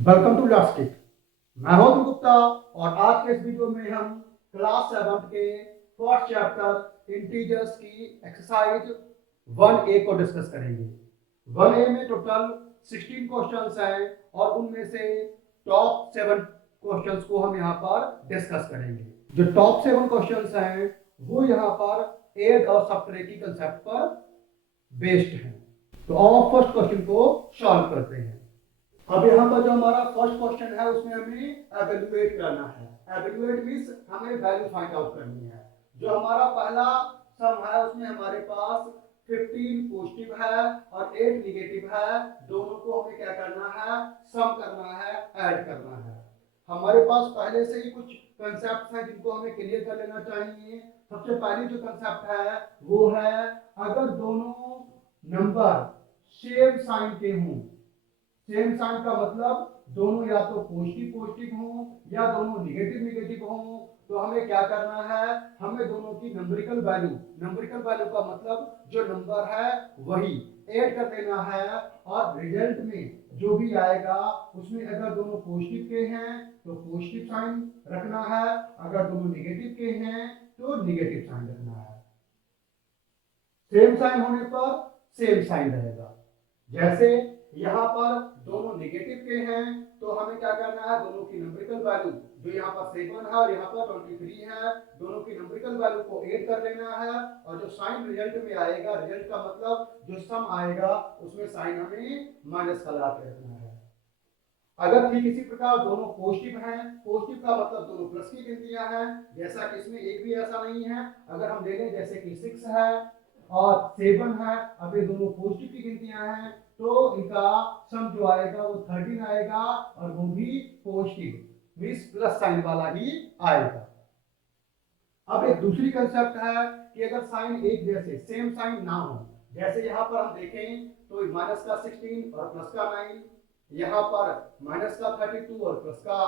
Welcome to लॉस्टिक। मैं हूं अतुल गुप्ता और आज के इस वीडियो में हम क्लास 7 के फर्स्ट चैप्टर इंटीजर्स की एक्सरसाइज 1A को डिस्कस करेंगे। 1A में टोटल 16 क्वेश्चंस हैं और उनमें से टॉप 7 क्वेश्चंस को हम यहाँ पर डिस्कस करेंगे। जो टॉप 7 क्वेश्चंस हैं वो यहाँ पर ऐड और सब्ट्रैक्ट की कंसेप्ट पर बेस्ड हैं। तो आओ फर्स्ट क्वेश्चन को सॉल्व करते हैं। अब यहाँ पर जो हमारा फर्स्ट क्वेश्चन है उसमें हमें एवेल्युएट करना है। एवेल्युएट मींस हमें वैल्यू फाइंड आउट करनी है। जो हमारा पहला सम है उसमें हमारे पास 15 पॉजिटिव है और 8 निगेटिव है। दोनों को हमें क्या करना है, सम करना है, ऐड करना है। हमारे पास पहले से ही कुछ कंसेप्ट हैं जिनको हमें क्लियर कर लेना चाहिए। सबसे पहली जो कंसेप्ट है वो है अगर दोनों नंबर सेम साइन के हों। सेम साइन का मतलब दोनों या तो पॉजिटिव पॉजिटिव हों या दोनों निगेटिव निगेटिव हों। तो हमें क्या करना है, हमें दोनों की नंबरिकल वैल्यू का मतलब जो नंबर है वही ऐड कर देना है और रिजल्ट में जो भी आएगा उसमें अगर दोनों पॉजिटिव के हैं तो पॉजिटिव साइन रखना है, अगर दोनों निगेटिव के हैं तो निगेटिव साइन रखना है। सेम साइन होने पर सेम साइन रहेगा। जैसे यहाँ पर दोनों नेगेटिव के हैं तो हमें क्या करना है, दोनों की नंबरिकल वैल्यू जो यहाँ पर 7 है और यहाँ पर 23 है, दोनों की नंबरिकल वैल्यू को ऐड कर लेना है और जो साइन रिजल्ट में आएगा, रिजल्ट का मतलब जो सम आएगा उसमें साइन हमें माइनस का लगा के रखना है। अगर ठीक इसी प्रकार दोनों पॉजिटिव हैं, पॉजिटिव का मतलब दोनों प्लस की गिनतियां हैं, जैसा कि इसमें एक भी ऐसा नहीं है। अगर हम ले लें जैसे कि 6 है और 7 है, अब ये दोनों पॉजिटिव की गिनतियां हैं तो इनका सम जो आएगा वो 13 आएगा और वो भी पॉजिटिव मींस प्लस साइन वाला ही आएगा। अब एक दूसरी कंसेप्ट है कि अगर साइन एक जैसे सेम साइन ना हो, जैसे यहाँ पर हम देखें तो माइनस का 16 और प्लस का 9, यहाँ पर माइनस का 32 और प्लस का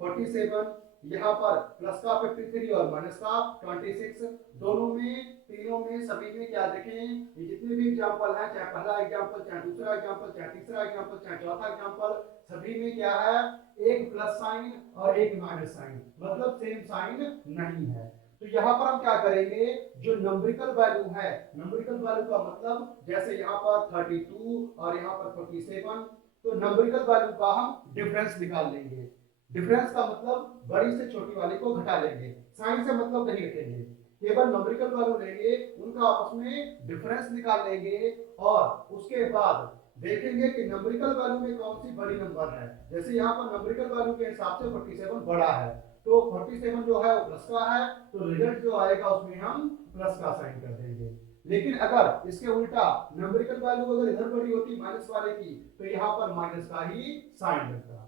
47, यहाँ पर प्लस का 53 और माइनस का 26। दोनों में, तीनों में, सभी में क्या देखें, ये जितने भी एग्जांपल हैं, चाहे पहला एग्जांपल, चाहे दूसरा एग्जांपल, चाहे तीसरा एग्जांपल, चाहे चौथा एग्जांपल, सभी में क्या है, एक प्लस साइन और एक माइनस साइन, मतलब सेम साइन नहीं है। तो यहाँ पर हम क्या करेंगे, जो नंबरिकल वैल्यू है, नंबरिकल वैल्यू का मतलब जैसे यहाँ पर 32 और यहाँ पर 47, तो नंबरिकल वैल्यू का हम डिफरेंस निकाल लेंगे। डिफरेंस का मतलब बड़ी से छोटी वाली को घटा लेंगे, साइन से मतलब नहीं रखेंगे, केवल नंबरिकल वैल्यू लेंगे, उनका आपस में डिफरेंस निकाल लेंगे और उसके बाद देखेंगे कि नंबरिकल वैल्यू में कौन सी बड़ी नंबर है। जैसे यहाँ पर नंबरिकल वैल्यू के हिसाब से 47 बड़ा है तो 47 जो है वो प्लस का है, तो रिजल्ट जो आएगा उसमें हम प्लस का साइन कर देंगे। लेकिन अगर इसके उल्टा नंबरिकल वैल्यू अगर इधर बड़ी होती माइनस वाले की तो यहाँ पर माइनस का ही साइन लगता।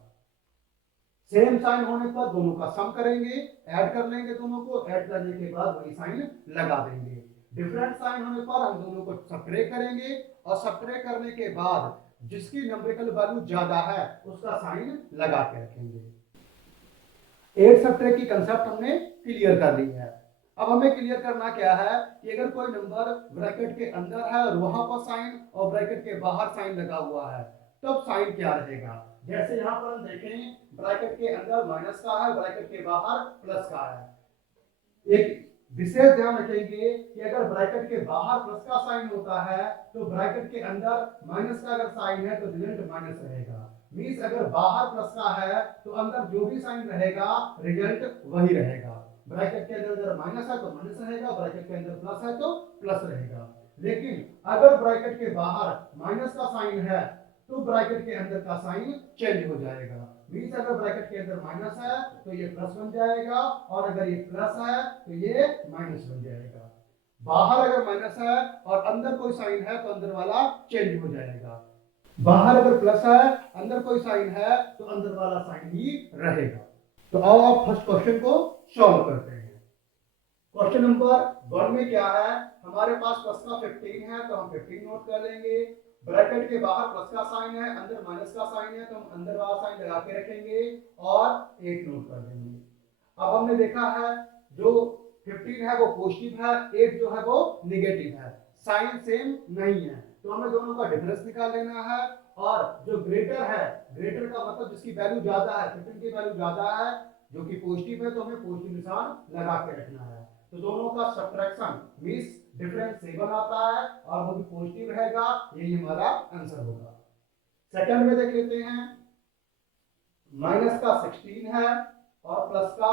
सेम साइन होने पर दोनों का सम करेंगे, ऐड कर लेंगे, दोनों को ऐड करने के बाद वही साइन लगा देंगे। डिफरेंट साइन होने पर हम दोनों को सब्ट्रैक्ट करेंगे और सब्ट्रैक्ट करने के बाद जिसकी नंबरिकल वैल्यू ज्यादा है उसका साइन लगा के रखेंगे। एड सब्ट्रैक्ट की कंसेप्ट हमने क्लियर कर ली है। अब हमें क्लियर करना क्या है कि अगर कोई नंबर ब्रैकेट के अंदर है और वहां पर साइन और ब्रैकेट के बाहर साइन लगा हुआ है तब साइन क्या रहेगा। जैसे यहाँ पर हम देखें ब्रैकेट के अंदर माइनस का है, ब्रैकेट के बाहर प्लस का है। एक विशेष ध्यान रखेंगे कि अगर ब्रैकेट के बाहर प्लस का साइन होता है तो ब्रैकेट के अंदर माइनस का अगर साइन है तो रिजल्ट माइनस रहेगा। मींस अगर बाहर प्लस का है तो अंदर जो भी साइन रहेगा रिजल्ट वही रहेगा। ब्रैकेट के अंदर अगर माइनस है तो माइनस रहेगा, ब्रैकेट के अंदर प्लस है तो प्लस रहेगा। लेकिन अगर ब्रैकेट के बाहर माइनस का साइन है तो ब्रैकेट के अंदर का साइन चेंज हो जाएगा। मींस अगर ब्रैकेट के अंदर माइनस है तो ये प्लस बन जाएगा और अगर ये प्लस है तो ये माइनस बन जाएगा। बाहर अगर माइनस है और अंदर कोई साइन है तो अंदर वाला चेंज हो जाएगा। बाहर अगर प्लस है, अंदर कोई साइन है तो अंदर वाला साइन ही रहेगा। तो आओ आप फर्स्ट क्वेश्चन को सॉल्व करते हैं। क्वेश्चन नंबर 1 में क्या है, हमारे पास प्लस का 15 है तो हम 15 नोट कर लेंगे। ब्रैकेट के बाहर प्लस का साइन है, अंदर माइनस का साइन है तो हम अंदर वाला साइन लगा के रखेंगे और 8 नोट कर देंगे। अब हमने देखा है जो 15 है वो पॉजिटिव है, 8 जो है वो निगेटिव है, साइन सेम नहीं है तो हमें दोनों का डिफरेंस निकाल लेना है और जो ग्रेटर है, ग्रेटर का मतलब जिसकी वैल्यू ज्यादा है, 15 की वैल्यू ज्यादा है जो कि पॉजिटिव है, तो हमें पॉजिटिव निशान लगा के रखना है। तो दोनों का सब्ट्रैक्शन मींस डिफरेंस 7 आता है और वो भी पॉजिटिव रहेगा, यही हमारा आंसर होगा। सेकंड में देख लेते हैं, माइनस का 16 है और प्लस का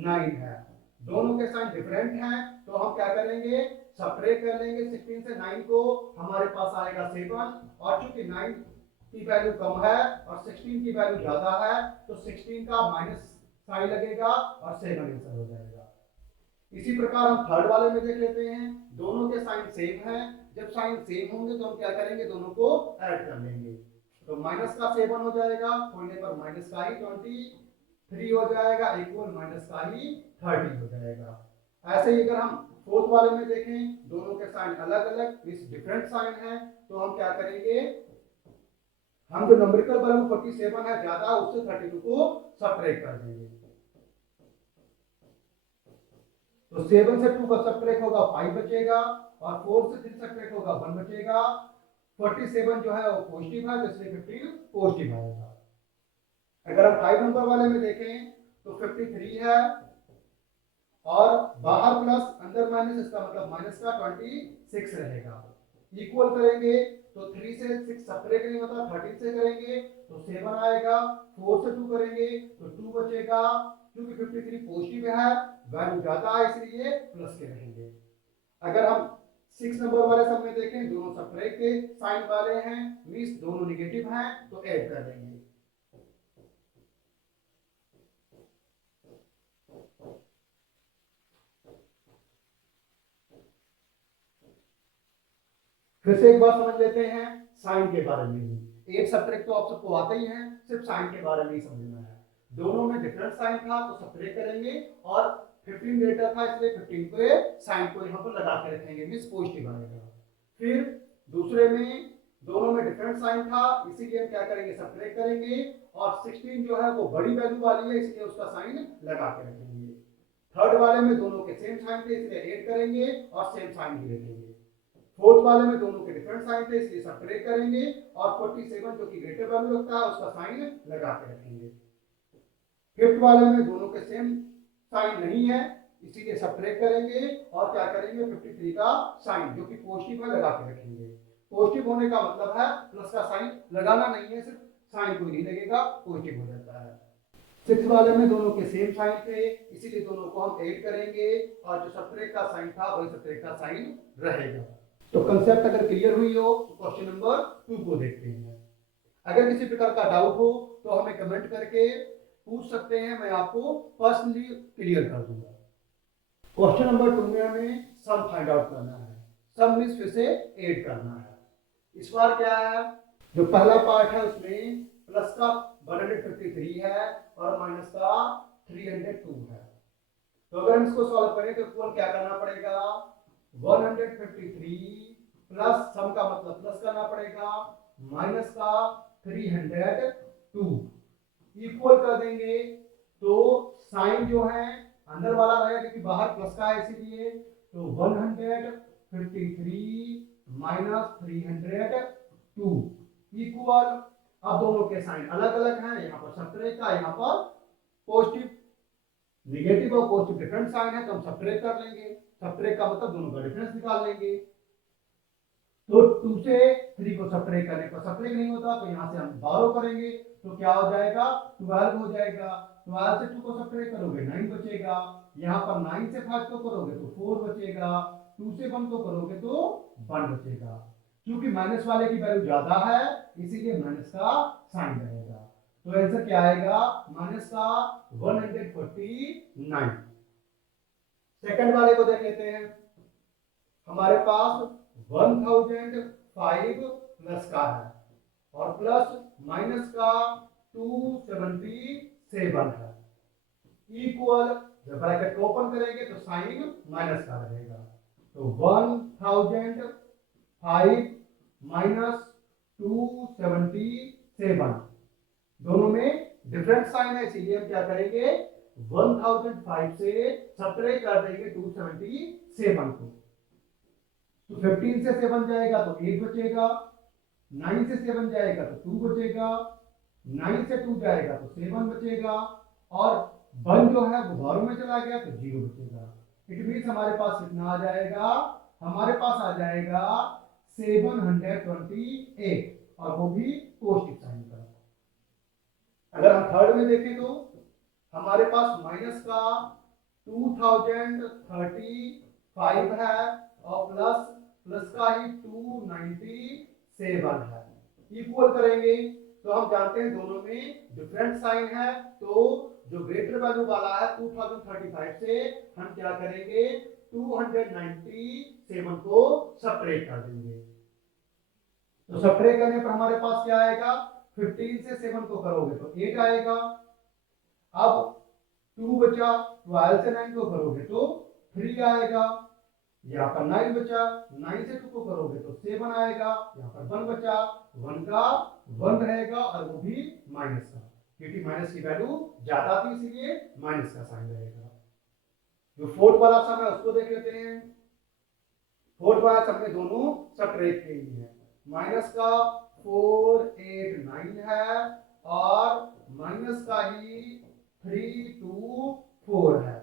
9 है, दोनों के साइन डिफरेंट हैं, तो हम क्या करेंगे, सब्ट्रैक्ट कर लेंगे 16 से 9 को, हमारे पास आएगा 7, और चूंकि 9 की वैल्यू कम है और 16 की वैल्यू ज्यादा है, तो 16 का माइनस साइन लगेगा और 7 आंसर हो जाएगा। इसी प्रकार हम थर्ड वाले में देख लेते हैं, दोनों के साइन सेम हैं, जब साइन सेम होंगे तो हम क्या करेंगे, दोनों को ऐड कर लेंगे। तो माइनस का 7 हो जाएगा, खोलने पर माइनस का ही 23 हो जाएगा, इक्वल माइनस का ही 30 हो जाएगा। ऐसे ही अगर हम फोर्थ वाले में देखें, दोनों के साइन अलग अलग इस डिफरेंट साइन है, तो हम क्या करेंगे, हम जो नंबरिकल वैल्यू 47 है ज्यादा, उससे 32 को सब्ट्रैक्ट कर देंगे। तो 7 से 2 का सब्ट्रैक्ट होगा 5 बचेगा, और 4 से 3 सब्ट्रैक्ट होगा 1 बचेगा। 47 जो है वो पॉजिटिव है, तो इसलिए 15 पॉजिटिव आएगा। अगर हम 5 नंबर वाले में देखें तो 53 है और बाहर प्लस अंदर माइनस, इसका मतलब माइनस का 26 रहेगा। इक्वल करेंगे तो 3 से 6 सब्ट्रैक्ट नहीं होता, 13 से करेंगे तो 7 आएगा, 4 से 2 करेंगे तो 2 बचेगा, क्योंकि 53 पॉजिटिव है, वैल्यू ज्यादा है इसलिए प्लस के रहेंगे। अगर हम 6 नंबर वाले सब में देखें, दोनों सब्ट्रैक्ट के साइन वाले हैं, मींस दोनों नेगेटिव हैं, तो ऐड कर देंगे। फिर से एक बार समझ लेते हैं साइन के बारे में ही। एक सब्ट्रैक्ट तो आप सबको आता ही है, सिर्फ साइन के बारे में ही समझना है। दोनों में डिफरेंट साइन था तो सब्ट्रैक्ट करेंगे, और 15 ग्रेटर था इसलिए 15 के साइन को यहाँ पर लगा के रखेंगे, मींस पॉजिटिव आएगा। फिर दूसरे में दोनों में डिफरेंट साइन था, इसीलिए हम क्या करेंगे, सब्ट्रैक्ट करेंगे, और 16 जो है वो बड़ी वैल्यू वाली है, इसलिए उसका साइन लगा के रखेंगे। थर्ड वाले में दोनों के सेम साइन थे, इसलिए ऐड करेंगे और सेम साइन ही रखेंगे। फोर्थ वाले में दोनों के डिफरेंट साइन थे, इसलिए सब्ट्रैक्ट करेंगे, और 47 जो कि ग्रेटर वैल्यू रखता है उसका साइन लगा के रखेंगे। फिफ्थ वाले में दोनों के सेम साइन नहीं है, इसीलिए सब्ट्रैक्ट करेंगे, और क्या करेंगे, 53 का साइन जो कि पॉजिटिव है लगा के रखेंगे। पॉजिटिव होने का मतलब है प्लस का साइन लगाना नहीं है, सिर्फ साइन कोई नहीं लगेगा, पॉजिटिव हो जाता है। सिक्स वाले में दोनों के सेम साइन थे, इसीलिए दोनों को हम ऐड करेंगे, और जो सब्ट्रैक्ट का साइन था वही सब्ट्रैक्ट का साइन रहेगा। तो कंसेप्ट अगर क्लियर हुई हो तो क्वेश्चन नंबर 2 को देखते हैं। अगर किसी प्रकार का डाउट हो तो हमें कमेंट करके पूछ सकते हैं, मैं आपको पर्सनली क्लियर कर दूंगा। क्वेश्चन नंबर 2 में हमें सम फाइंड आउट करना है। सम मींस फिर से ऐड करना है। इस बार क्या है, जो पहला पार्ट है उसमें प्लस का 153 है और माइनस का 302 है। तो अगर हम इसको सॉल्व करें तो इक्वल क्या करना पड़ेगा, 153 प्लस सम का मतलब प्लस करना पड़ेगा, माइनस का 302 इक्वल कर देंगे, तो साइन जो है अंदर वाला रहेगा क्योंकि बाहर प्लस का है, इसीलिए तो 153 माइनस 302 इक्वल, अब दोनों के साइन अलग अलग हैं, यहाँ पर सब्ट्रैक्ट का, यहाँ पर पॉजिटिव, नेगेटिव और पॉजिटिव डिफरेंट साइन है, तो हम सब्ट्रैक्ट कर लेंगे। सब्ट्रैक्ट का मतलब दोनों का डिफरेंस निकाल लेंगे। तो 2 से 3 को सब्ट्रैक्ट करने पर सब्ट्रैक्ट नहीं होता, तो यहाँ से हम बारो करेंगे, तो क्या हो जाएगा, 12 हो जाएगा। 12 से 2 को सब्ट्रैक्ट करोगे 9 बचेगा, यहाँ पर 9 से 5 को करोगे तो 4 बचेगा, 2 से 1 को करोगे तो 1 बचेगा। क्योंकि माइनस वाले की वैल्यू ज्यादा है, इसीलिए माइनस का साइन रहेगा। तो आंसर क्या आएगा, माइनस का 149। सेकंड वाले को देख लेते हैं। हमारे पास 1005 प्लस का है और प्लस माइनस का 277 है, इक्वल, जब ब्रैकेट ओपन करेंगे तो साइन माइनस का रहेगा। तो 1005 माइनस 277, दोनों में डिफरेंट साइन है, इसीलिए हम क्या करेंगे, 1005 से सब्ट्रैक्ट कर देंगे 277 को। तो 15 से 7 जाएगा तो 8 बचेगा, 9 से 7 जाएगा तो 2 बचेगा, 9 से 2 जाएगा तो 7 बचेगा, और 1 जो है वो घरों में चला गया तो 0 बचेगा। इट मीन्स हमारे पास कितना आ जाएगा, हमारे पास आ जाएगा 728, और वो भी पॉजिटिव साइन का। अगर हम थर्ड में देखें तो हमारे पास माइनस का 2035 है, और प्लस प्लस का ही 297 है। इक्वल करेंगे तो हम जानते हैं दोनों में डिफरेंट साइन है, तो जो ग्रेटर वैल्यू वाला है 2035 से हम क्या करेंगे, 297 को सब्ट्रैक्ट कर देंगे। तो सब्ट्रैक्ट करने पर हमारे पास क्या आएगा, 15 से 7 को करोगे तो 8 आएगा। अब 2 बचा, 12 से 9 को करोगे तो 3 आएगा। यहाँ पर 9 बचा, 9 से 2 को करोगे तो 7 आएगा। यहाँ पर 1 बचा, 1 का 1 रहेगा, और वो भी माइनस का, क्योंकि माइनस की वैल्यू ज्यादा थी इसलिए माइनस का साइन रहेगा। जो फोर्थ वाला सम है उसको देख लेते हैं। फोर्थ वाला सम में दोनों सब्ट्रैक्ट के लिए है। माइनस का 489 है, और माइनस का ही 324 है।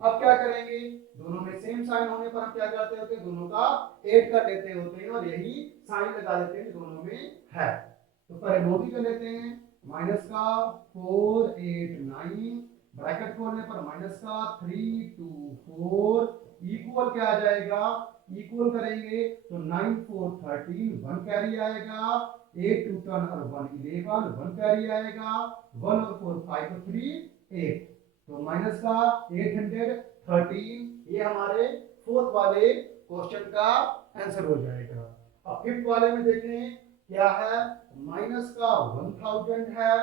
अब क्या करेंगे, दोनों में सेम साइन होने पर हम क्या करते होते हैं, दोनों का ऐड कर लेते होते हैं, और यही साइन लगा देते हैं दोनों में है। तो पहले नोट ही कर लेते हैं। माइनस का 489 ब्रैकेट खोलने पर माइनस का 324 इक्वल क्या आ जाएगा, इक्वल करेंगे तो 9 4 13 1 कैरी आएगा, 8 2 10 और 1 11 1 कैरी आएगा, 1 और 4 5 और 3 8। तो माइनस का 813 ये हमारे फोर्थ वाले क्वेश्चन का आंसर हो जाएगा। अब फिफ्थ वाले में देखें क्या है, माइनस का 1000 है,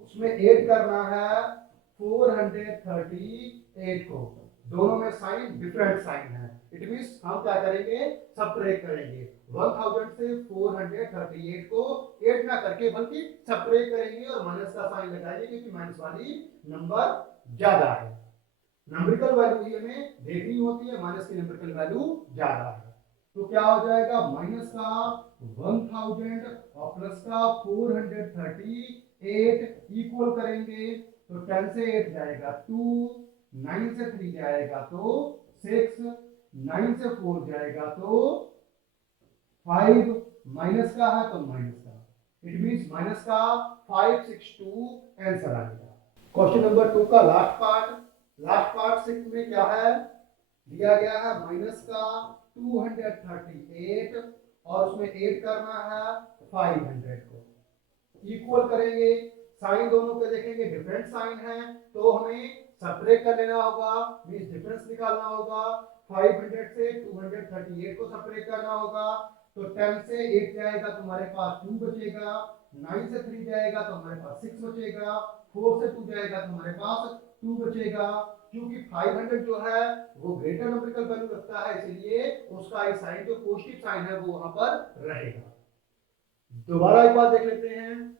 उसमें ऐड करना है 438 को। दोनों में साइन डिफरेंट साइन है, इट मींस हम क्या करेंगे, सब्ट्रैक्ट करेंगे। 1000 से 438 को ऐड ना करके बल्कि सब्ट्रैक्ट करेंगे और माइनस का साइन लगाएंगे, क्योंकि माइनस वाली नंबर ज्यादा है। नंबरिकल वैल्यू ही हमें देखनी होती है, माइनस की नंबरिकल वैल्यू ज्यादा है। तो क्या हो जाएगा, माइनस का 1000 और प्लस का 438 इक्वल करेंगे तो 10 से 8 जाएगा 2, 9 से 3 जाएगा तो 6, 9 से 4 जाएगा तो 5, माइनस का है तो माइनस का, इट मींस माइनस का 562 आंसर आएगा। क्वेश्चन नंबर 2 का लास्ट पार्ट 6 में क्या है, दिया गया है माइनस का 238 और उसमें ऐड करना है 500 को। इक्वल करेंगे, साइन दोनों के देखेंगे डिफरेंट साइन है, तो हमें सब्ट्रैक्ट कर लेना होगा, मींस डिफरेंस निकालना होगा। 500 से 238 को सब्ट्रैक्ट करना होगा, तो 10 से 8 जाएगा तो हमारे पास 2 बचेगा, 9 से 3 जाएगा तो हमारे पास 6 बचेगा, 4 से 2 जाएगा तो हमारे पास 2 बचेगा। क्योंकि 500 जो है वो ग्रेटर नंबरिकल वैल्यू रखता है, इसलिए उसका एक साइन जो पॉजिटिव साइन है वो वहां पर रहेगा। दोबारा एक बार देख लेते हैं,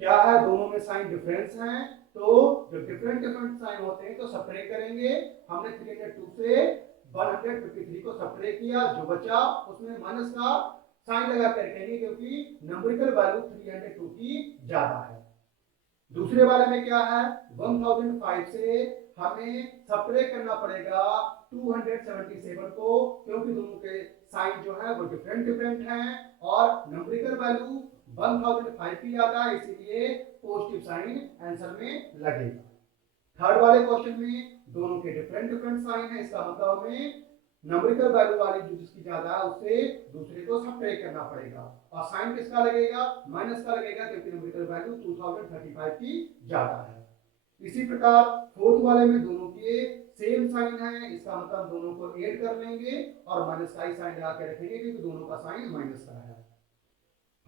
क्या है, दोनों में साइन डिफरेंस हैं, तो जब डिफरेंट साइन होते हैं तो सब्ट्रैक्ट करेंगे। हमने 302 से 153 को सब्ट्रैक्ट किया, जो बचा उसमें माइनस का साइन लगा कर रखेंगे, क्योंकि नंबरिकल वैल्यू 302 की ज्यादा है। दूसरे वाले में क्या है, 1005 से हमें सब्ट्रैक्ट करना पड़ेगा 277 को, क्योंकि दोनों के साइन जो है वो डिफरेंट हैं, और नंबरिकल वैल्यू 1005 की ज्यादा है, इसीलिए पॉजिटिव साइन आंसर में लगेगा। थर्ड वाले क्वेश्चन में दोनों के डिफरेंट साइन है, इसका मतलब हमें नंबरिकल वैल्यू वाली जो जिसकी ज्यादा है उससे दूसरे को सब्ट्रैक्ट करना पड़ेगा, और साइन किसका लगेगा, माइनस का लगेगा, क्योंकि नंबरिकल वैल्यू 2035 की ज्यादा है। इसी प्रकार फोर्थ वाले में दोनों के सेम साइन है, इसका मतलब दोनों को ऐड कर लेंगे और माइनस का ही साइन लगा के रखेंगे, क्योंकि दोनों का साइन माइनस का है।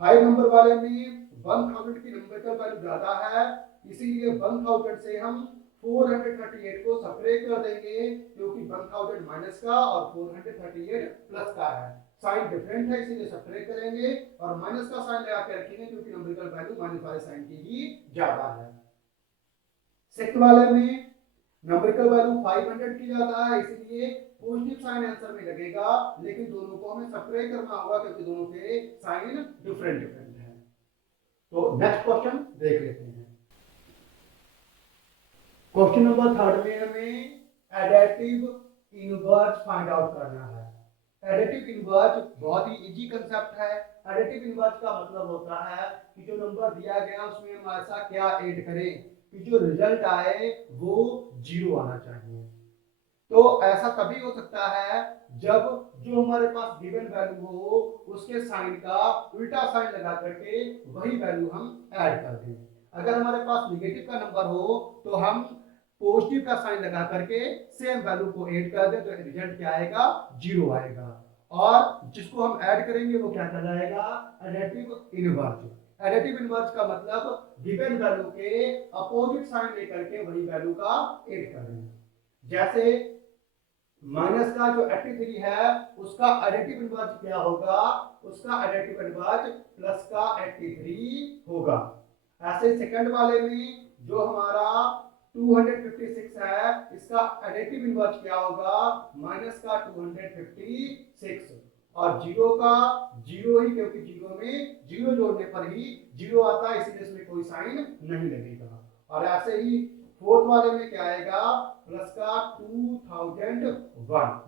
5 नंबर वाले में 1000 की नंबरिकल वैल्यू ज्यादा है, इसीलिए 1000 से हम 438 को सब्ट्रैक्ट कर देंगे, क्योंकि 1000 माइनस का और 438 प्लस का है, साइन डिफरेंट है, इसीलिए सब्ट्रैक्ट करेंगे और माइनस का साइन लगा के रखेंगे, क्योंकि नंबरिकल वैल्यू माइनस वाले साइन की ही ज्यादा है। सिक्स्थ वाले में नंबरिकल वैल्यू 500 की जाता है, इसलिए पॉजिटिव साइन आंसर में लगेगा, लेकिन दोनों को हमें सबट्रैक्ट करना होगा क्योंकि दोनों के साइन डिफरेंट डिफरेंट हैं। तो नेक्स्ट क्वेश्चन देख लेते हैं। क्वेश्चन नंबर 3 में हमें एडिटिव इनवर्स फाइंड आउट करना है। एडिटिव इनवर्स बहुत ही इजी कंसेप्ट है। एडिटिव इनवर्स का मतलब होता है कि जो नंबर दिया गया उसमें हम ऐसा क्या ऐड करें कि जो रिजल्ट आए वो 0 आना चाहिए। तो ऐसा तभी हो सकता है जब जो हमारे पास गिवन वैल्यू हो उसके साइन का उल्टा साइन लगा करके वही वैल्यू हम ऐड कर दें। अगर हमारे पास निगेटिव का नंबर हो तो हम पॉजिटिव का साइन लगा करके सेम वैल्यू को ऐड कर दें, तो रिजल्ट क्या आएगा? 0 आएगा। और जिसको हम ऐड करेंगे वो क्या कहलाएगा? Additive inverse. एडिटिव इनवर्स का मतलब गिवन वैल्यू के अपोजिट साइन लेकर के वही वैल्यू का ऐड कर दें। जैसे माइनस का जो 83 है उसका एडिटिव इनवर्स क्या होगा? उसका एडिटिव इनवर्स प्लस का 83 होगा। ऐसे सेकंड वाले में जो हमारा 256 है इसका एडिटिव इनवर्स क्या होगा? माइनस का 256 और जीरो का जीरो ही, क्योंकि जीरो में जीरो जोड़ने पर ही जीरो आता है, इसलिए इसमें कोई साइन नहीं लगेगा। और ऐसे ही फोर्थ वाले में क्या आएगा? प्लस का 2001।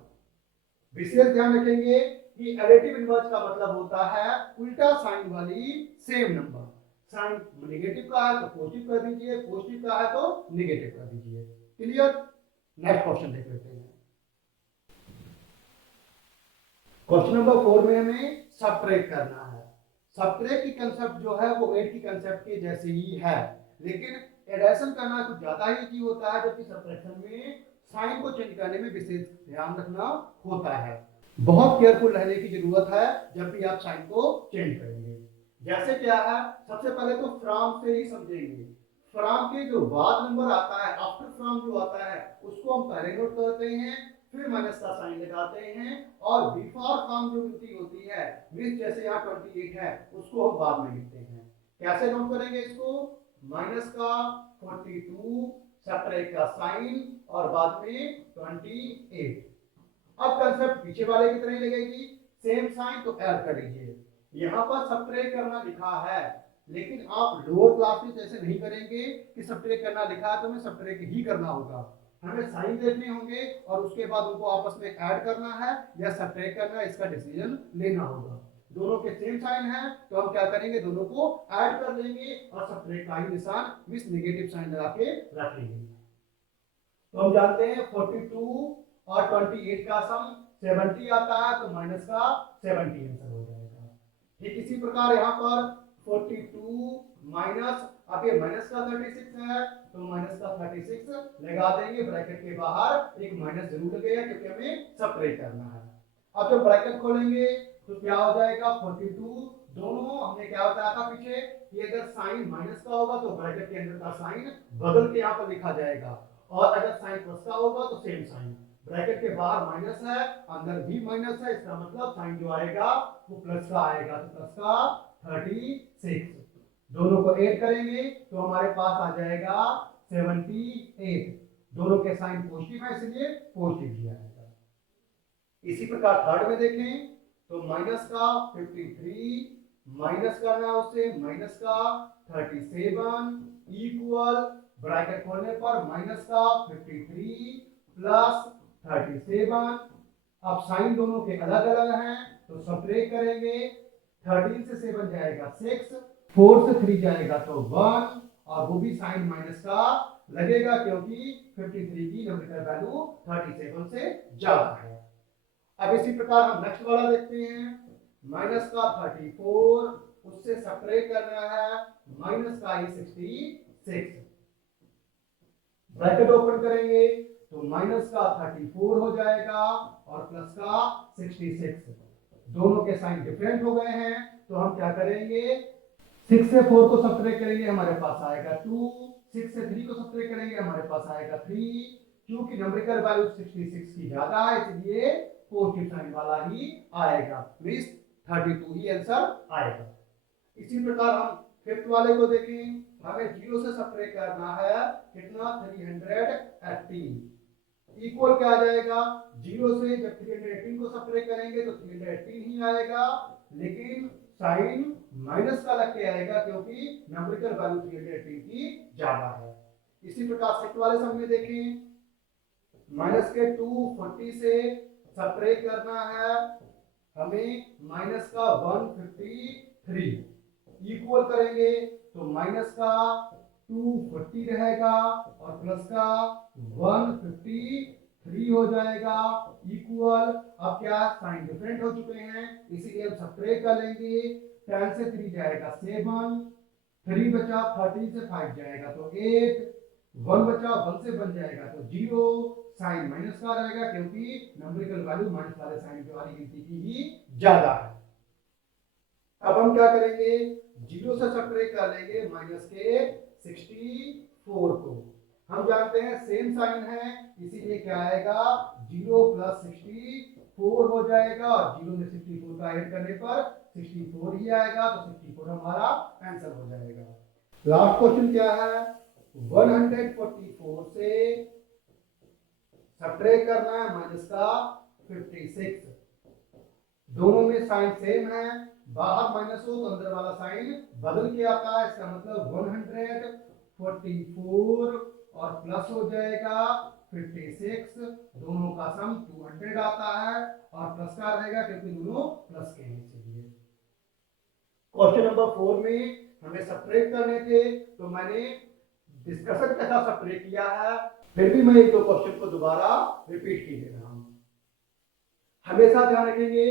विशेष ध्यान रखेंगे कि एडिटिव इनवर्स का मतलब होता है उल्टा साइन वाली सेम नंबर। साइन नेगेटिव का है तो पॉजिटिव कर दीजिए, पॉजिटिव का है तो नेगेटिव कर दीजिए। क्लियर? नेक्स्ट क्वेश्चन देख लेते हैं। क्वेश्चन नंबर 4 में हमें सबट्रैक्ट करना है। सबट्रैक्ट की कंसेप्ट जो है वो ऐड की कंसेप्ट के जैसे ही है, लेकिन एडिशन करना कुछ ज्यादा ही इजी होता है, जबकि सबट्रैक्शन में साइन को चेंज करने में विशेष ध्यान रखना होता है। बहुत केयरफुल रहने की जरूरत है जब भी आप साइन को चेंज करेंगे। जैसे क्या है, सबसे पहले तो फ्रॉम से ही समझेंगे। फ्रॉम के जो बाद नंबर आता है, आफ्टर फ्रॉम जो आता है उसको हम पहले नोट करते हैं, फिर माइनस का साइन लगाते हैं, और बिफोर फ्रॉम जो गिनती होती है, विच जैसे यहाँ 28 है उसको हम बाद में लिखते हैं। कैसे नोट करेंगे इसको? माइनस का 42 सब्ट्रैक्ट का साइन और बाद में 28। अब कंसेप्ट पीछे वाले की तरह ही लगेगी, सेम साइन तो ऐड कर लीजिए। यहाँ पर सब्ट्रैक्ट करना लिखा है, लेकिन आप लोअर क्लास में जैसे नहीं करेंगे कि सब्ट्रैक्ट करना लिखा है तो हमें सब्ट्रैक्ट ही करना होगा। हमें साइन देखने होंगे और उसके बाद उनको आपस में ऐड करना है या सब्ट्रैक्ट करना है, इसका डिसीजन लेना होगा। दोनों के सेम साइन है तो हम क्या करेंगे? दोनों को ऐड कर लेंगे और सब्ट्रैक्ट का ही निशान मिस नेगेटिव साइन लगा के रखेंगे। तो हम जानते हैं 42 और 28 का सम 70 आता है, तो माइनस का 70 आंसर हो जाएगा। ठीक इसी प्रकार यहाँ पर 42 माइनस, अब ये माइनस का 36 है तो माइनस का 36 लगा देंगे, ब्रैकेट के बाहर एक माइनस जरूर लगेगा क्योंकि हमें सबट्रैक्ट करना है। अब जब ब्रैकेट खोलेंगे तो क्या हो जाएगा? 42 दोनों हमने क्या बताया था पीछे कि अगर साइन माइनस का होगा तो ब्रैकेट के अंदर का साइन बदल के यहाँ पर लिखा जाएगा, और अगर साइन प्लस का होगा तो सेम साइन। ब्रैकेट के बाहर माइनस है, अंदर भी माइनस है, इसका मतलब साइन जो आएगा वो प्लस का आएगा, तो प्लस का 36। दोनों को ऐड करेंगे तो हमारे पास आ जाएगा 78। दोनों के साइन पॉजिटिव है इसलिए पॉजिटिव ही आएगा। इसी प्रकार थर्ड में देखें तो माइनस का 53 माइनस करना है उससे माइनस का 37 इक्वल, ब्रैकेट खोलने पर माइनस का 53 प्लस 37। अब साइन दोनों के अलग अलग हैं तो सब्ट्रैक्ट करेंगे। 13 से 7 जाएगा 6, 4 से 3 जाएगा तो 1, और वो भी साइन माइनस का लगेगा क्योंकि 53 की नंबरिकल वैल्यू 37 से ज्यादा है। अब इसी प्रकार हम नेक्स्ट वाला देखते हैं। माइनस का 34 उससे सब्ट्रैक्ट करना है माइनस का ही 66। ब्रैकेट ओपन करेंगे तो माइनस का 34 हो जाएगा और प्लस का 66। दोनों के साइन डिफरेंट हो गए हैं तो हम क्या करेंगे? 6 से 4 को सब्ट्रैक्ट करेंगे, हमारे पास आएगा 2। 6 से 3 को सब्ट्रैक्ट करेंगे, हमारे पास आएगा 3। क्योंकि नंबरिकल वैल्यू 66 की ज्यादा है इसलिए पॉजिटिव साइन वाला ही आएगा, मींस 32 ही आंसर आएगा। इसी प्रकार हम फिफ्थ वाले को देखें, हमें 0 से सब्ट्रैक्ट करना है कितना 318 इक्वल क्या आ जाएगा 0 से जब 318 को सब्ट्रैक्ट करेंगे तो 318 ही आएगा, लेकिन साइन माइनस का लग के आएगा क्योंकि न्यूमेरिकल वैल्यू 318 की ज्यादा है। इसी प्रकार सिक्स वाले सम में देखें, माइनस के 240 से सब्ट्रैक्ट करना है हमें माइनस का 153 इक्वल करेंगे तो माइनस का 240 रहेगा और प्लस का 153 हो जाएगा इक्वल। अब क्या साइन डिफरेंट हो चुके हैं इसीलिए हम सब्ट्रैक्ट कर लेंगे, 10 से 3 जाएगा 7, 3 बचा 13 से 5 जाएगा तो 8, 1 बचा 1 से बन जाएगा तो 0, साइन माइनस का रहेगा क्योंकि न्यूमेरिकल वैल्यू माइनस वाले साइन की वाली गिनती की ही ज्यादा है। अब हम क्या करेंगे 0 से सब्ट्रैक्ट कर लेंगे माइनस के 64 को, हम जानते हैं सेम साइन है इसीलिए क्या आएगा 0 प्लस 64 हो जाएगा और 0 में 64 का ऐड करने पर 64 ही आएगा तो 64 हमारा आंसर हो जाएगा। लास्ट क्वेश्चन क्या है 144 से सब्ट्रैक्ट करना है माइनस का 56, दोनों में साइन सेम है, बाहर माइनस हो तो अंदर वाला साइन बदल के आता है, इसका मतलब 144 और प्लस हो जाएगा 56, दोनों का सम 200 आता है और प्लस का रहेगा क्योंकि दोनों प्लस के हैं इसलिए। क्वेश्चन नंबर 4 में हमें सब्ट्रैक्ट करने थे तो मैंने डिस्कशन के साथ सब्ट्रैक्ट किया है, फिर भी मैं एक दो क्वेश्चन को दोबारा रिपीट की दे रहा हूं। हमेशा ध्यान रखेंगे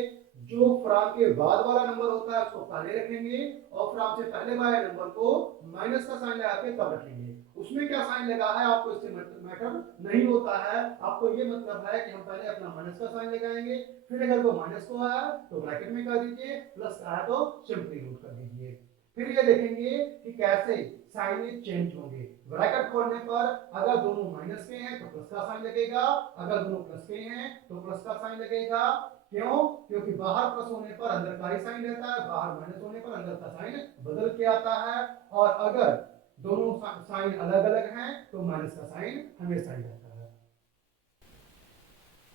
जो फ्राम के बाद वाला नंबर होता है उसको पहले रखेंगे और फ्राम से पहले वाले नंबर को माइनस का साइन लगा के तब रखेंगे। उसमें क्या साइन लगा है आपको इससे मैटर नहीं होता है, आपको ये मतलब है कि हम पहले अपना माइनस का साइन लगाएंगे, फिर अगर वो माइनस को आया तो ब्रैकेट में कर दीजिए, प्लस का आया तो सिंपली नोट कर दीजिए। फिर ये देखेंगे कि कैसे साइन चेंज होंगे। ब्रैकेट खोलने पर अगर दोनों माइनस के हैं तो प्लस का साइन लगेगा, अगर दोनों प्लस के हैं तो प्लस का साइन लगेगा। क्यों? क्योंकि बाहर प्लस होने पर अंदर का ही साइन रहता है, बाहर माइनस होने पर अंदर का साइन बदल के आता है, और अगर दोनों साइन अलग अलग हैं तो माइनस का साइन हमेशा ही रहता है।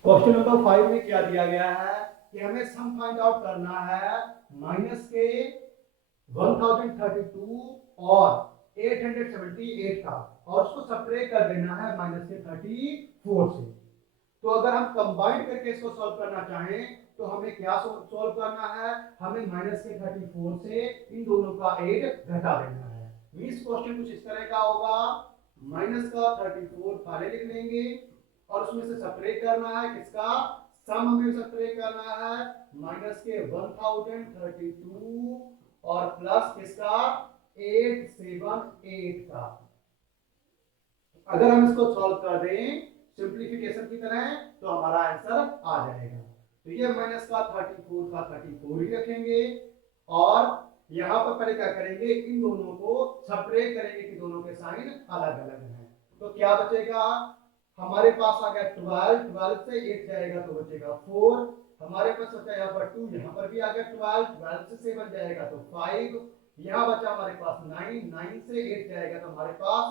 क्वेश्चन नंबर 5 में क्या दिया गया है कि हमें सम फाइंड आउट करना है माइनस के 1032 और 878 का, और उसको सब्ट्रैक्ट कर देना है माइनस के 34 से। तो अगर हम कंबाइन करके इसको सॉल्व करना चाहें तो हमें क्या सॉल्व करना है, हमें माइनस के 34 से इन दोनों का 8 घटा देना है। मींस क्वेश्चन कुछ इस तरह का होगा, माइनस का 34 पहले लिख लेंगे और उसमें से सब्ट्रैक्ट करना है किसका, सम में सब्ट्रैक्ट करना है माइनस के 1032 और प्लस किसका 878 का। अगर हम इसको सॉल्व कर दें सिंप्लीफिकेशन की तरह तो हमारा आंसर आ जाएगा। तो ये माइनस का 34 का 34 ही रखेंगे और यहाँ पर पहले क्या करेंगे इन दोनों को सब्ट्रैक्ट करेंगे कि दोनों के साइन अलग अलग हैं। तो क्या बचेगा, हमारे पास आ गया 12, 12 से 8 जाएगा तो बचेगा 4, हमारे पास बचा यहाँ पर 2, यहाँ पर भी आ गया 12, 12 से 7 जाएगा तो 5, यहाँ बचा हमारे पास 9, 9 से 8 जाएगा तो हमारे पास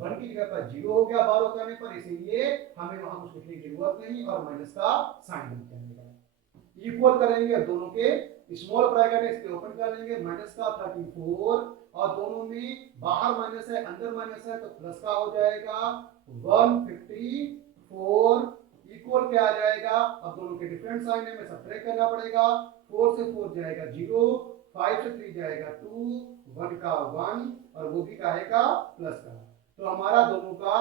1 की जगह पर 0 हो गया बार करने पर, इसीलिए हमें वहां कुछ लिखने की जरूरत नहीं और माइनस का साइन बन जाएगा। इक्वल करेंगे अब दोनों के, स्मॉल ब्रैकेट है इसके ओपन कर लेंगे, माइनस का 34 और दोनों में बाहर माइनस है अंदर माइनस है तो प्लस का हो जाएगा 154 इक्वल क्या आ जाएगा, अब दोनों के डिफरेंट साइन है हमें सब्ट्रैक्ट करना पड़ेगा, 4 से 4 जाएगा 0, 5 से 3 जाएगा 2, 1 का 1 और वो भी काहेगा प्लस का। तो हमारा दोनों का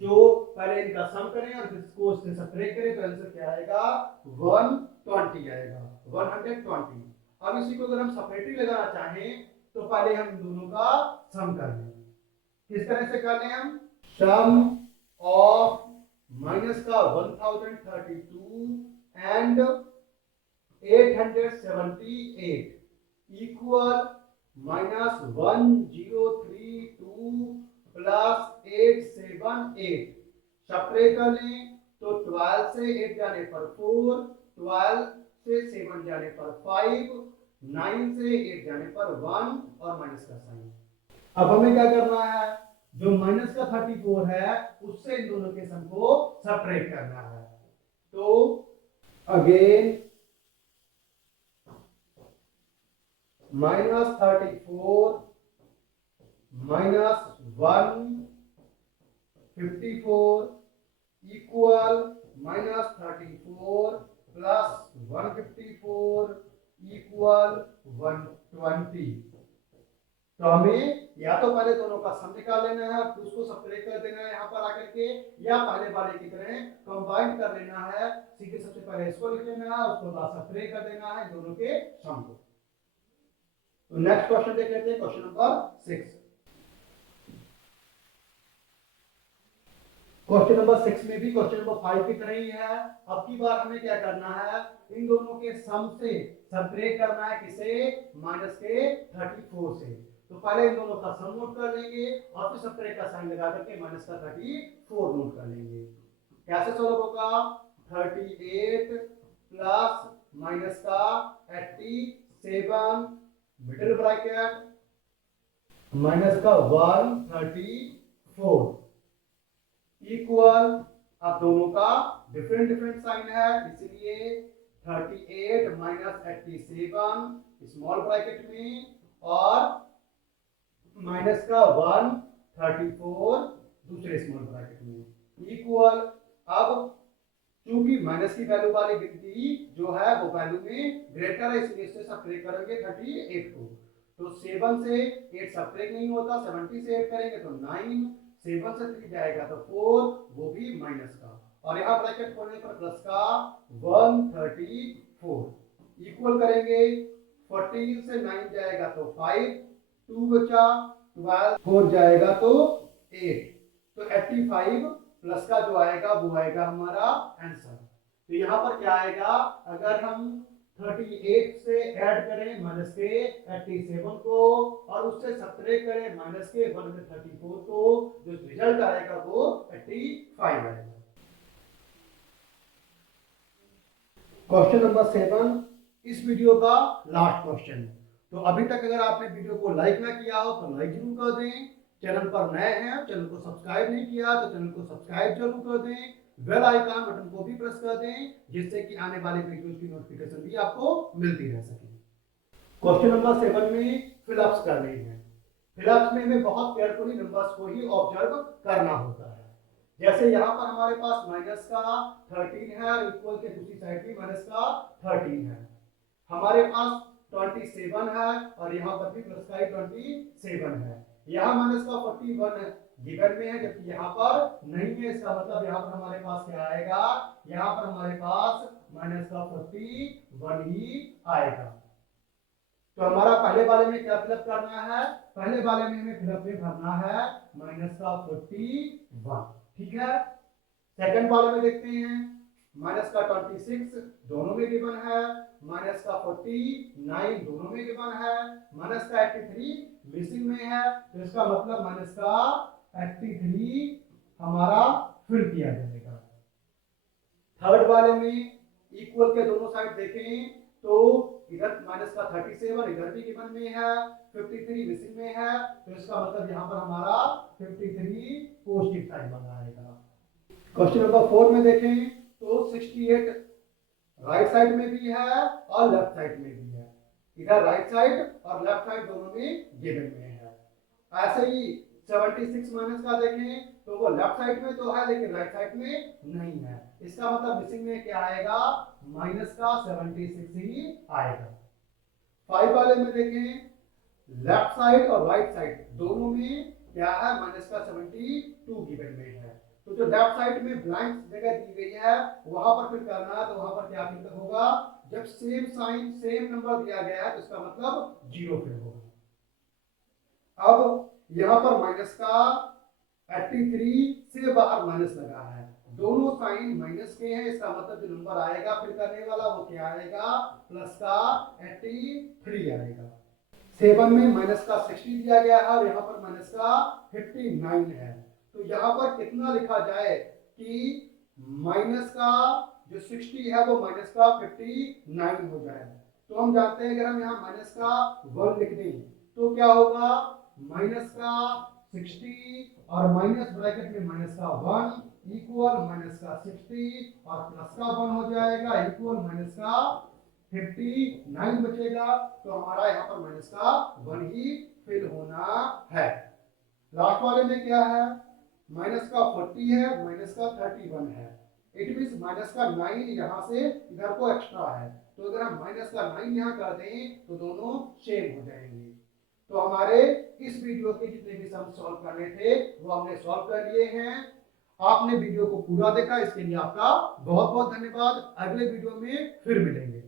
जो पहले इनका सम करें और इसको इससे सब्ट्रैक्ट करें तो आंसर क्या आएगा 120 आएगा 120। अब इसी को अगर हम सेपरेटली लगाना चाहें तो पहले हम दोनों का सम कर लें। किस तरह से कर लें हम, सम ऑफ माइनस का 1032 and 878 equal minus 1032 plus 878, subtract कर लें तो 12 से 8 जाने पर 4, 12 से 7 जाने पर 5, 9 से 8 जाने पर 1 और माइनस का साइन। अब हमें क्या करना है, जो माइनस का 34 है उससे इन दोनों के सम को सबट्रैक्ट करना है। तो again -34 minus 154 equal -34 plus 154 equal 120। तो हमें या तो पहले दोनों का सम निकाल लेना है, फिर उसको सबट्रैक्ट कर देना है यहाँ पर आकर के, या पहले वाले की तरह कंबाइन कर लेना है। सीधे सबसे पहले इसको लिख लेना है, उसके बाद सबट्रैक्ट कर देना है दोनों के सम को। तो नेक्स्ट क्वेश्चन देख लेते हैं, क्वेश्चन नंबर 6। क्वेश्चन नंबर 6 में भी क्वेश्चन नंबर 5 की तरह ही है। अब की बार हमें क्या करना है, इन दोनों के सम से सबट्रैक्ट करना है, किसे, माइनस के 34 से। तो पहले इन दोनों का सम नोट कर लेंगे और फिर सबट्रैक्ट का साइन लगा करके माइनस का 34 नोट कर लेंगे। कैसे सॉल्व होगा, 38 प्लस माइनस का 87 मिडिल ब्रैकेट माइनस का 134 इक्वल, अब दोनों का डिफरेंट डिफरेंट साइन है, इसलिए 38 माइनस 87 स्मॉल ब्रैकेट में और माइनस का 134 दूसरे स्मॉल ब्रैकेट में इक्वल। अब चूंकि माइनस की वैल्यू वाली गिनती जो है वो वैल्यू में ग्रेटर है, इसलिए इससे सबट्रैक्ट करेंगे 38 को। तो 7 से 8 सबट्रैक्ट नहीं होता, 70 से 8 करेंगे तो 9, 7 से 3 जाएगा तो 4, वो भी माइनस का, और यहाँ ब्रैकेट खोलने पर प्लस का 134 इक्वल करेंगे। 14 से 9 जाएगा तो 5, 2 बचा, 12 4 जाएगा तो 8, तो 85 प्लस का जो आएगा वो आएगा हमारा आंसर। तो यहाँ पर क्या आएगा, अगर हम 38 से ऐड करें माइनस के 87 को और उससे सबट्रैक्ट करें माइनस के 134 को, जो रिजल्ट आएगा वो 85 आएगा। क्वेश्चन नंबर 7 इस वीडियो का लास्ट क्वेश्चन। तो अभी तक अगर आपने वीडियो को लाइक ना किया हो तो लाइक जरूर कर दें, चैनल पर नए हैं, चैनल को सब्सक्राइब नहीं किया तो चैनल को सब्सक्राइब जरूर कर दें, बेल आइकन बटन को भी प्रेस कर दें, जिससे कि आने वाले वीडियोस की नोटिफिकेशन भी आपको मिलती रह सके। क्वेश्चन नंबर 7 में फिलअप्स करने हैं। फिलअप्स में हमें बहुत केयरफुली नंबर्स को ही ऑब्जर्व करना होता है। जैसे यहाँ पर हमारे पास माइनस का 13 है और इक्वल के दूसरी साइड भी माइनस का 13 है। हमारे पास 27 है और यहाँ पर भी प्लस का 27 है। यहाँ माइनस का 41 गिवन में है, जबकि यहाँ पर नहीं है, इसका मतलब यहाँ पर हमारे पास क्या आएगा, यहाँ पर हमारे पास माइनस का 41 ही आएगा। तो हमारा पहले वाले में क्या फिलअप करना है, पहले वाले में हमें फिलअप में भरना है माइनस का 41, ठीक है। सेकंड वाले में देखते हैं, माइनस का 26 दोनों में गिवन है, माइनस का 49 दोनों में गिवन है, माइनस का 83 मिसिंग में है, तो इसका मतलब माइनस का 83 हमारा फिल किया जाएगा। थर्ड वाले में इक्वल के दोनों साइड देखें तो इधर माइनस का 37 इधर भी गिवन में है, 53 मिसिंग में है, तो इसका मतलब यहाँ पर हमारा 53 पॉजिटिव साइन बना आएगा। क्वेश्चन नंबर 4 में देखें तो 68 राइट साइड में भी है और लेफ्ट साइड में भी है, इधर राइट साइड और लेफ्ट साइड दोनों में गिवन में है। ऐसे ही 76 माइनस का देखें तो वो लेफ्ट साइड में तो है लेकिन राइट साइड में नहीं है, इसका मतलब मिसिंग में क्या आएगा, माइनस का 76 ही आएगा। 5 वाले में देखें, लेफ्ट साइड और राइट साइड दोनों में क्या है, माइनस का 72 गिवन में है, तो जो लेफ्ट साइड में ब्लैंक जगह दी गई है वहां पर फिल करना है, तो वहां पर क्या फिल होगा, जब सेम साइन सेम नंबर दिया गया है तो इसका मतलब 0 फिल होगा। अब यहाँ पर माइनस का 83 से बाहर माइनस लगा है, दोनों साइन माइनस के हैं, इसका मतलब जो नंबर आएगा फिल करने वाला वो क्या आएगा, प्लस का 83 आएगा। 7 में माइनस का 60 दिया गया है और यहाँ पर माइनस का 59 है, तो यहाँ पर कितना लिखा जाए कि माइनस का जो 60 है वो माइनस का 59 हो जाए, तो हम जानते हैं अगर हम यहाँ माइनस का 1 लिख दें तो क्या होगा, माइनस का 60 और माइनस ब्रैकेट में माइनस का 1 इक्वल माइनस का 60 और प्लस का 1 हो जाएगा इक्वल माइनस का 59 बचेगा। तो हमारा यहाँ पर माइनस का 1 ही फिल होना है। लास्ट वाले में क्या है, माइनस का 40 है, माइनस का 31 है। इट मीन्स माइनस का 9 यहाँ से इधर को एक्स्ट्रा है, तो अगर हम माइनस का 9 यहाँ कर दें तो दोनों सेम हो जाएंगे। तो हमारे इस वीडियो के जितने भी सम सॉल्व करने थे वो हमने सॉल्व कर लिए हैं। आपने वीडियो को पूरा देखा, इसके लिए आपका बहुत बहुत धन्यवाद। अगले वीडियो में फिर मिलेंगे।